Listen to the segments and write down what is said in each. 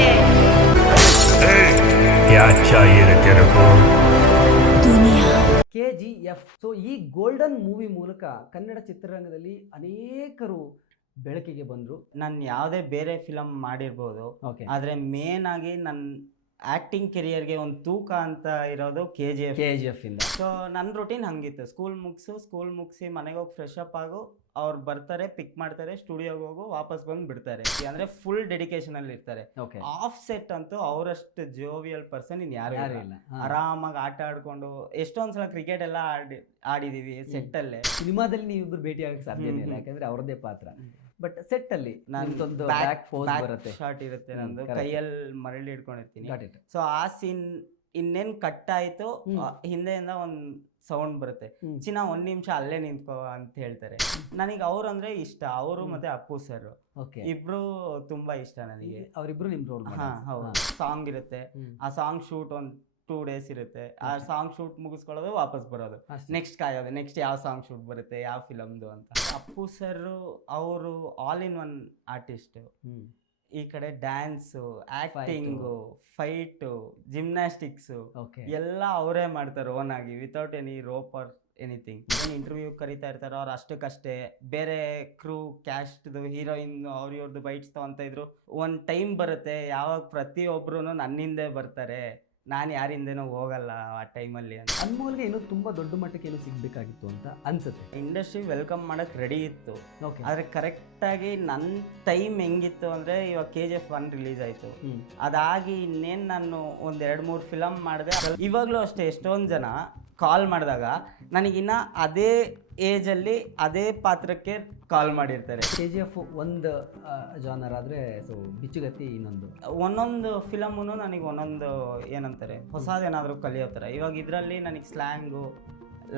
बेटे। क्या चाहिए तेरे को? KGF. ಸೊ ಈ ಗೋಲ್ಡನ್ ಮೂವಿ ಮೂಲಕ ಕನ್ನಡ ಚಿತ್ರರಂಗದಲ್ಲಿ ಅನೇಕರು ಬೆಳಕಿಗೆ ಬಂದರು. ನಾನು ಯಾವುದೇ ಬೇರೆ ಫಿಲಮ್ ಮಾಡಿರ್ಬೋದು, ಓಕೆ, ಆದರೆ ಮೇನ್ ಆಗಿ ನನ್ನ ಆ್ಯಕ್ಟಿಂಗ್ ಕೆರಿಯರ್ಗೆ ಒಂದು ತೂಕ ಅಂತ ಇರೋದು KGF ಇಂದ. ಸೊ ನನ್ನ ರೂಟೀನ್ ಹಂಗಿತ್ತು. ಸ್ಕೂಲ್ ಮುಗಿಸಿ ಮನೆಗೆ ಹೋಗಿ ಫ್ರೆಶ್ ಅಪ್ ಆಗು, ಅವ್ರು ಬರ್ತಾರೆ, ಪಿಕ್ ಮಾಡ್ತಾರೆ, ಸ್ಟುಡಿಯೋಗೆ ಹೋಗು, ವಾಪಸ್ ಬಂದು ಬಿಡ್ತಾರೆ. ಅಂದರೆ ಫುಲ್ ಡೆಡಿಕೇಶನಲ್ಲಿ ಇರ್ತಾರೆ. ಓಕೆ, ಆಫ್ ಸೆಟ್ ಅಂತೂ ಅವರಷ್ಟು ಜೋವಿಯಲ್ ಪರ್ಸನ್ ಇನ್ನು ಯಾರು ಇಲ್ಲ. ಆರಾಮಾಗಿ ಆಟ ಆಡ್ಕೊಂಡು ಎಷ್ಟೊಂದು ಸಲ ಕ್ರಿಕೆಟ್ ಎಲ್ಲ ಆಡಿದೀವಿ ಸೆಟ್ಟಲ್ಲೇ. ಸಿನಿಮಾದಲ್ಲಿ ನೀವಿಬ್ರು ಭೇಟಿ ಆಗಕ್ಕೆ ಸಾಧ್ಯನೇ ಇಲ್ಲ, ಯಾಕಂದ್ರೆ ಅವ್ರದ್ದೇ ಪಾತ್ರ. ಬಟ್ ಸೆಟ್ ಅಲ್ಲಿ ನಂದೊಂದು ಬ್ಯಾಕ್ ಪೋಸ್ ಬರುತ್ತೆ, ಶಾಟ್ ಇರುತ್ತೆ, ನಂದು ಕೈಯಲ್ಲಿ ಮರಳಿ ಹಿಡ್ಕೊಂಡಿರ್ತೀನಿ. Got it. ಸೊ ಆ ಸೀನ್ ಇನ್ನೇನ್ ಕಟ್ ಆಯ್ತು, ಹಿಂದೆಯಿಂದ ಒಂದ್ ಸೌಂಡ್ ಬರುತ್ತೆ, ಚಿನ್ನ 1 ನಿಮಿಷ ಅಲ್ಲೇ ನಿಂತ್ಕೋ ಅಂತ ಹೇಳ್ತಾರೆ. ನನಗೆ ಅವ್ರು ಅಂದ್ರೆ ಇಷ್ಟ, ಅವರು ಮತ್ತೆ ಅಪ್ಪು ಸರ್ ಇಬ್ರು ತುಂಬಾ ಇಷ್ಟ ನನಗೆ. ಅವರಿಬ್ರು ನಿಮ್ ರೋಲ್. ಹೌದು. ಸಾಂಗ್ ಇರುತ್ತೆ, ಆ ಸಾಂಗ್ ಶೂಟ್ ಒಂದ್ 2 days ಇರುತ್ತೆ. ಆ ಸಾಂಗ್ ಶೂಟ್ ಮುಗಿಸ್ಕೊಳ್ಳೋದು, ವಾಪಸ್ ಬರೋದು, ನೆಕ್ಸ್ಟ್ ಕಾಯೋದು, ನೆಕ್ಸ್ಟ್ ಯಾವ ಸಾಂಗ್ ಶೂಟ್ ಬರುತ್ತೆ, ಯಾವ ಫಿಲಮ್ದು ಅಂತ. ಅಪ್ಪು ಸರ್ ಅವರು ಆಲ್ ಇನ್ ಒನ್ ಆರ್ಟಿಸ್ಟ್. ಈ ಕಡೆ ಡ್ಯಾನ್ಸು, ಆಕ್ಟಿಂಗು, ಫೈಟು, ಜಿಮ್ನಾಸ್ಟಿಕ್ಸು ಎಲ್ಲ ಅವರೇ ಮಾಡ್ತಾರೆ ಓನ್ ಆಗಿ, without any rope or anything. ಏನು ಇಂಟರ್ವ್ಯೂ ಕರಿತಾ ಇರ್ತಾರೋ ಅವ್ರು ಅಷ್ಟಕ್ಕಷ್ಟೇ. ಬೇರೆ ಕ್ರೂ ಕ್ಯಾಸ್ಟ್ದು ಹೀರೋಯಿನ್ ಇವ್ರದ್ದು ಬೈಟ್ಸ್ ಅಂತ ಇದ್ರು. ಒಂದು ಟೈಮ್ ಬರುತ್ತೆ ಯಾವಾಗ ಪ್ರತಿಯೊಬ್ರು ನನ್ನಿಂದೆ ಬರ್ತಾರೆ, ನಾನು ಯಾರಿಂದೇನೋ ಹೋಗಲ್ಲ ಆ ಟೈಮಲ್ಲಿ ಅಂತ. ಅನ್ಮೋಲ್ಗೆ ಏನೋ ತುಂಬಾ ದೊಡ್ಡ ಮಟ್ಟಕ್ಕೆ ಏನೋ ಸಿಗ್ಬೇಕಾಗಿತ್ತು ಅಂತ ಅನ್ಸುತ್ತೆ. ಇಂಡಸ್ಟ್ರಿ ವೆಲ್ಕಮ್ ಮಾಡಕ್ ರೆಡಿ ಇತ್ತು, ಆದ್ರೆ ಕರೆಕ್ಟಾಗಿ ನನ್ನ ಟೈಮ್ ಹೆಂಗಿತ್ತು ಅಂದ್ರೆ, ಇವಾಗ KGF 1 ರಿಲೀಸ್ ಆಯ್ತು, ಅದಾಗಿ ಇನ್ನೇನು ನಾನು ಒಂದು 2-3 ಫಿಲಮ್ ಮಾಡಿದೆ. ಇವಾಗಲೂ ಅಷ್ಟೇ ಎಷ್ಟೊಂದು ಜನ ಕಾಲ್ ಮಾಡಿದಾಗ ನನಗಿನ್ನ ಅದೇ ಏಜಲ್ಲಿ ಅದೇ ಪಾತ್ರಕ್ಕೆ ಕಾಲ್ ಮಾಡಿರ್ತಾರೆ. KGF ಒಂದು ಜಾನರ್ ಆದರೆ, ಸೊ ಬಿಚ್ಚುಗತ್ತಿ ಇನ್ನೊಂದು. ಒಂದೊಂದು ಫಿಲಮೂ ನನಗೆ ಒಂದೊಂದು ಏನಂತಾರೆ ಹೊಸದೇನಾದರೂ ಕಲಿಯೋ ಥರ. ಇವಾಗ ಇದರಲ್ಲಿ ನನಗೆ ಸ್ಲ್ಯಾಂಗು,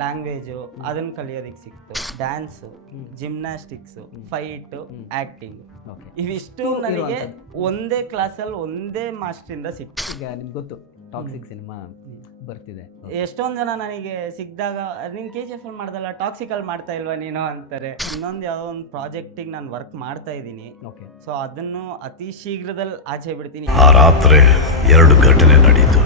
ಲ್ಯಾಂಗ್ವೇಜು ಅದನ್ನು ಕಲಿಯೋದಕ್ಕೆ ಸಿಕ್ತು. ಡ್ಯಾನ್ಸು, ಜಿಮ್ನಾಸ್ಟಿಕ್ಸು, ಫೈಟು, ಆ್ಯಕ್ಟಿಂಗು, ಇವಿಷ್ಟು ನನಗೆ ಒಂದೇ ಕ್ಲಾಸಲ್ಲಿ ಒಂದೇ ಮಾಸ್ಟ್ರಿಂದ ಸಿಕ್ತು. ಈಗ ನಿಮ್ಗೆ ಗೊತ್ತು ಟಾಕ್ಸಿಕ್ ಸಿನಿಮಾ ಬರ್ತಿದೆ. ಎಷ್ಟೊಂದು ಜನ ನನಗೆ ಸಿಕ್ಕಿದಾಗ ನೀನು KGF ಮಾಡ್ದಲ್ಲ, ಟಾಕ್ಸಿಕಲ್ ಮಾಡ್ತಾ ಇಲ್ವಾ ನೀನು ಅಂತಾರೆ. ಇನ್ನೊಂದು ಯಾವುದೋ ಒಂದು ಪ್ರಾಜೆಕ್ಟಿಗೆ ನಾನು ವರ್ಕ್ ಮಾಡ್ತಾ ಇದ್ದೀನಿ. ಓಕೆ, ಸೊ ಅದನ್ನು ಅತಿ ಶೀಘ್ರದಲ್ಲಿ ಆಚೆ ಬಿಡ್ತೀನಿ. ಆ ರಾತ್ರಿ 2 ಘಟನೆ ನಡೀತು.